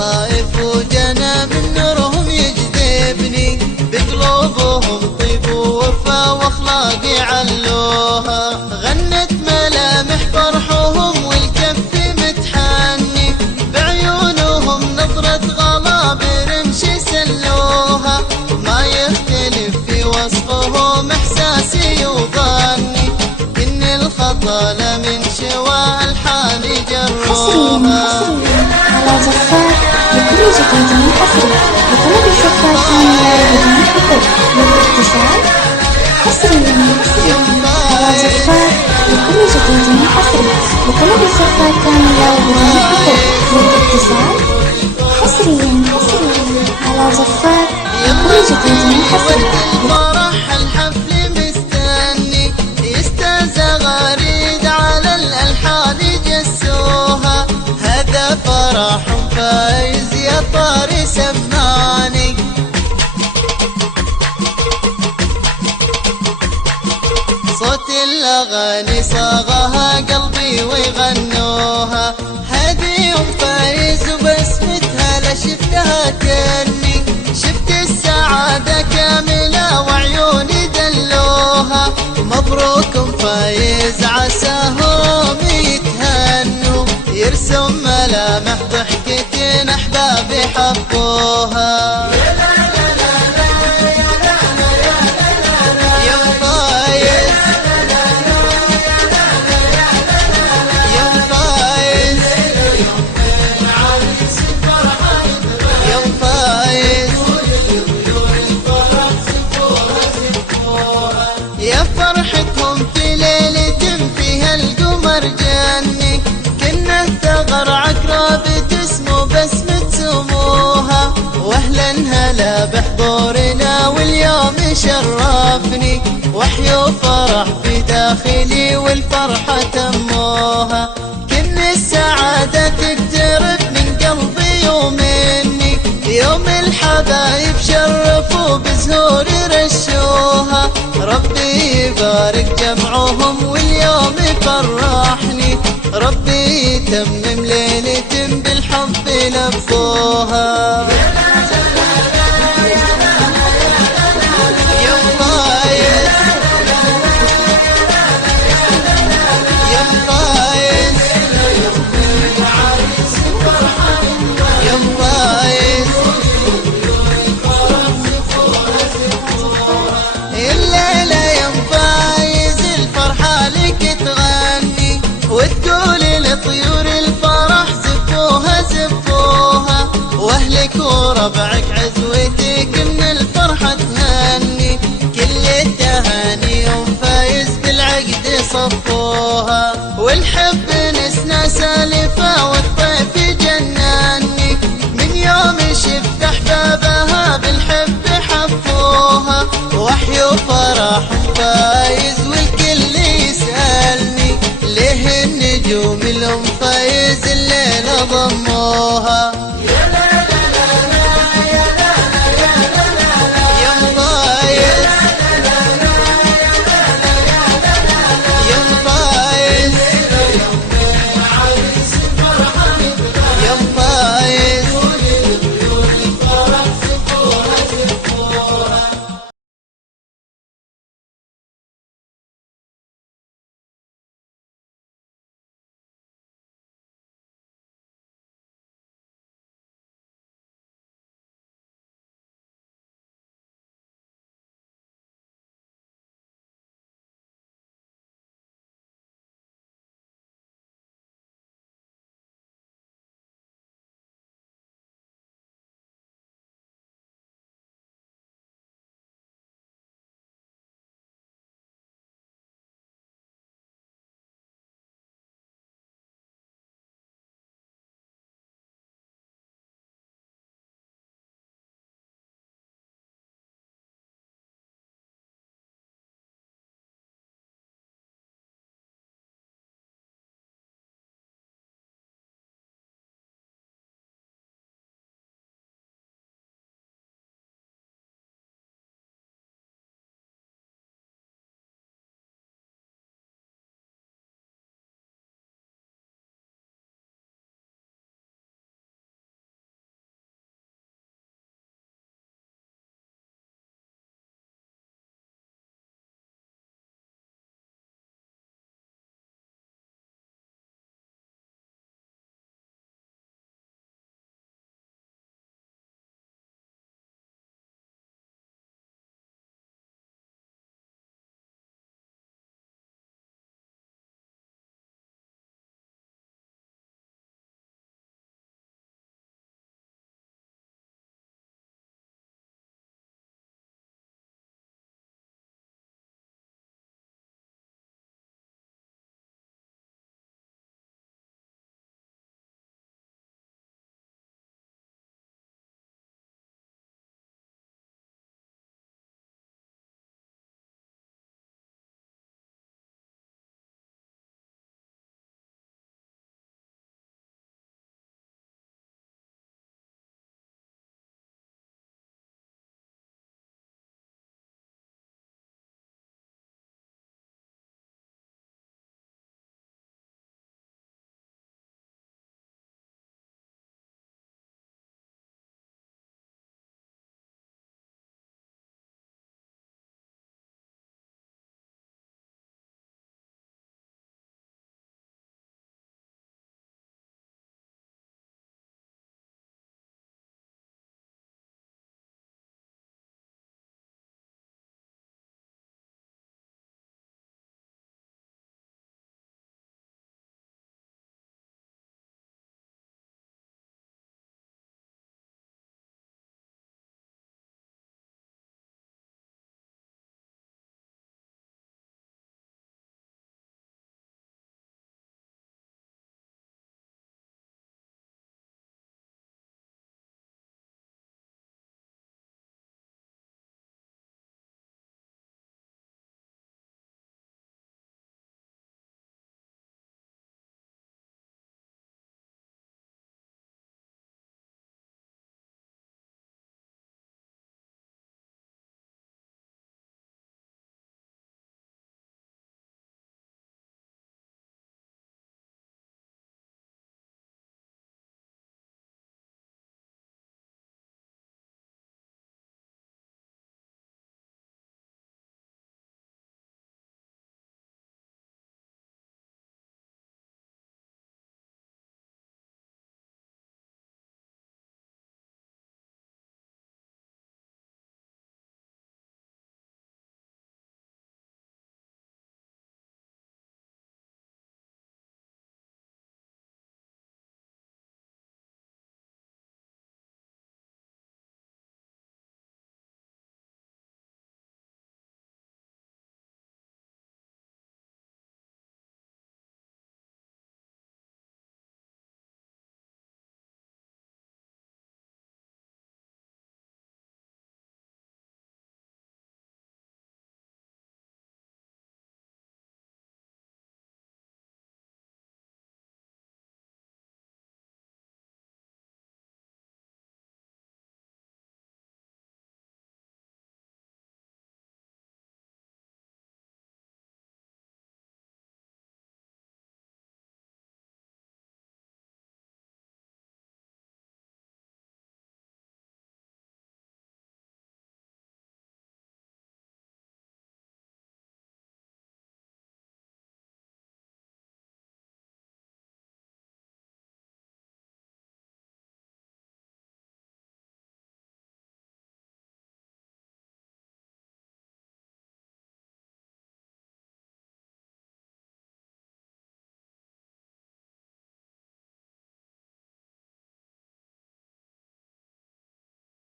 المصايف وجنى من نورهم يجذبني، بقلوبهم طيب ووفا واخلاق علوها. غنت ملامح فرحهم والكف متحني، بعيونهم نظرة غلا برمش سلوها. ما يختلف في وصفهم احساسي وظني، ان الخطا من شوى الحان جروها. على زفار لكل جديد حصري لطلب الزفار كاملة بدون حقوق للاتصال. حصريا على زفار لكل جديد حصري لطلب الزفار كاملة بدون حقوق للاتصال. حصريا على زفار لكل جديد حصري. فرح الحفل مستني، يستهزأ غريد على الألحان جسوها. هذا فرح فايز يا طاري سماني، صوت الأغاني صاغها قلبي ويغنوها. هذه يوم فايز وبسمتها لا شفتها كني، شفت السعادة كاملة وعيوني دلوها. مبروك فايز عساهم يتهنوا، يرسم ملامح ضحكة أحبابي حبوها. يا فرحتهم في ليلة فيها القمر جني، كنا ثغر عقرب تسمو بسمة سموها. واهلا هلا بحضورنا واليوم شرفني، وحي وفرح في داخلي والفرحة تموها. كن السعادة تقترب من قلبي ومني، يوم الحبايب شرفوا بزهور رشوها. ربي يبارك جمعهم واليوم يفرحني، ربي يتمم ليلة بالحب لفوها. يا فايز يا فايز يا فايز، الليلة يا فايز الفرحة لك تغني، وتقول لطيور الفرح زفوها زفوها. واهلك وربعك عزوتك من الفرحة تهني، كل التهاني يوم فايز بالعقد صفوها. والحب نسنا سالفة والطيف جناني، من يوم شفت احبابها بالحب حفوها. وحي وفرح